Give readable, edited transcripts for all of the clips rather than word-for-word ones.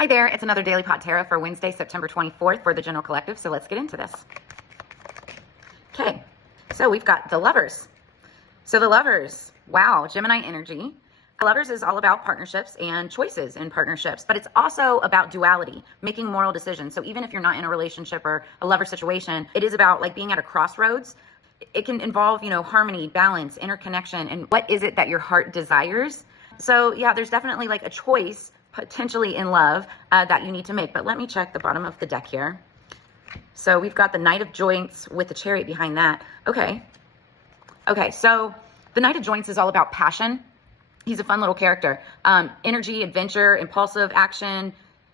Hi there, it's another Daily Pot Tarot for Wednesday, September 24th for the General Collective, so let's get into this. Okay, so we've got the Lovers. So the Lovers, wow, Gemini energy. The Lovers is all about partnerships and choices in partnerships, but it's also about duality, making moral decisions. So even if you're not in a relationship or a lover situation, it is about like being at a crossroads. It can involve, harmony, balance, interconnection, and what is it that your heart desires? So yeah, there's definitely like a choice potentially in love that you need to make. But let me check the bottom of the deck here. So we've got the Knight of Joints with the Chariot behind that. Okay, so the Knight of Joints is all about passion. He's a fun little character. Energy, adventure, impulsive action.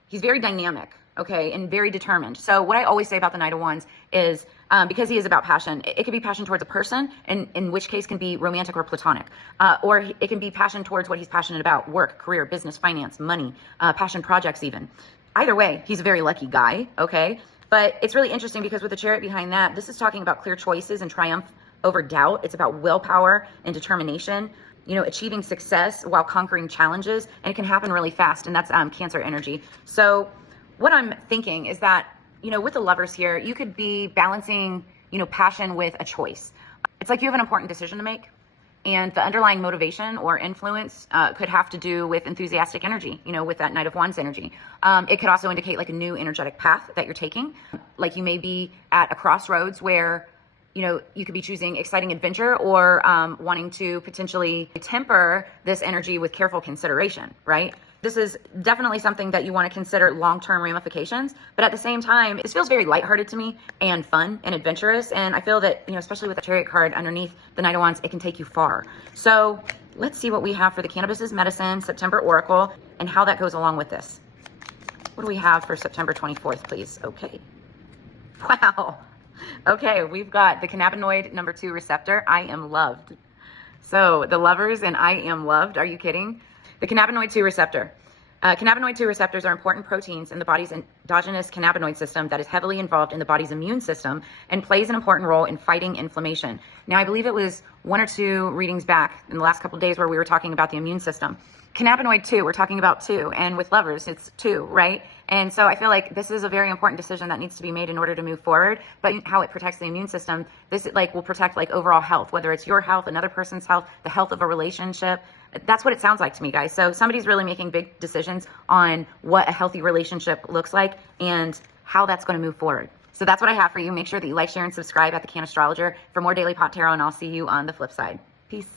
He's very dynamic, okay, and very determined. So what I always say about the Knight of Wands is because he is about passion, it could be passion towards a person, and in which case can be romantic or platonic. Or it can be passion towards what he's passionate about, work, career, business, finance, money, passion projects even. Either way, he's a very lucky guy, okay? But it's really interesting because with the Chariot behind that, this is talking about clear choices and triumph over doubt. It's about willpower and determination, achieving success while conquering challenges, and it can happen really fast, and that's Cancer energy. So what I'm thinking is that, with the Lovers here, you could be balancing, passion with a choice. It's like you have an important decision to make, and the underlying motivation or influence could have to do with enthusiastic energy, with that Knight of Wands energy. It could also indicate like a new energetic path that you're taking. Like you may be at a crossroads where, you could be choosing exciting adventure or wanting to potentially temper this energy with careful consideration, right? This is definitely something that you want to consider long-term ramifications, but at the same time, this feels very lighthearted to me and fun and adventurous. And I feel that, especially with the Chariot card underneath the Knight of Wands, it can take you far. So let's see what we have for the Cannabis is Medicine September Oracle and how that goes along with this. What do we have for September 24th, please? Okay. Wow. Okay, we've got the cannabinoid number 2 receptor. I am loved. So the Lovers and I am loved. Are you kidding? The cannabinoid 2 receptor. Cannabinoid 2 receptors are important proteins in the body's endogenous cannabinoid system that is heavily involved in the body's immune system and plays an important role in fighting inflammation. Now, I believe it was 1 or 2 readings back in the last couple of days where we were talking about the immune system. Cannabinoid 2, we're talking about 2, and with Lovers, it's 2, right? And so I feel like this is a very important decision that needs to be made in order to move forward. But how it protects the immune system, this will protect overall health, whether it's your health, another person's health, the health of a relationship. That's what it sounds like to me, guys. So somebody's really making big decisions on what a healthy relationship looks like and how that's going to move forward. So that's what I have for you. Make sure that you like, share, and subscribe at the Cannastrologer for more Daily Pot Tarot, and I'll see you on the flip side. Peace.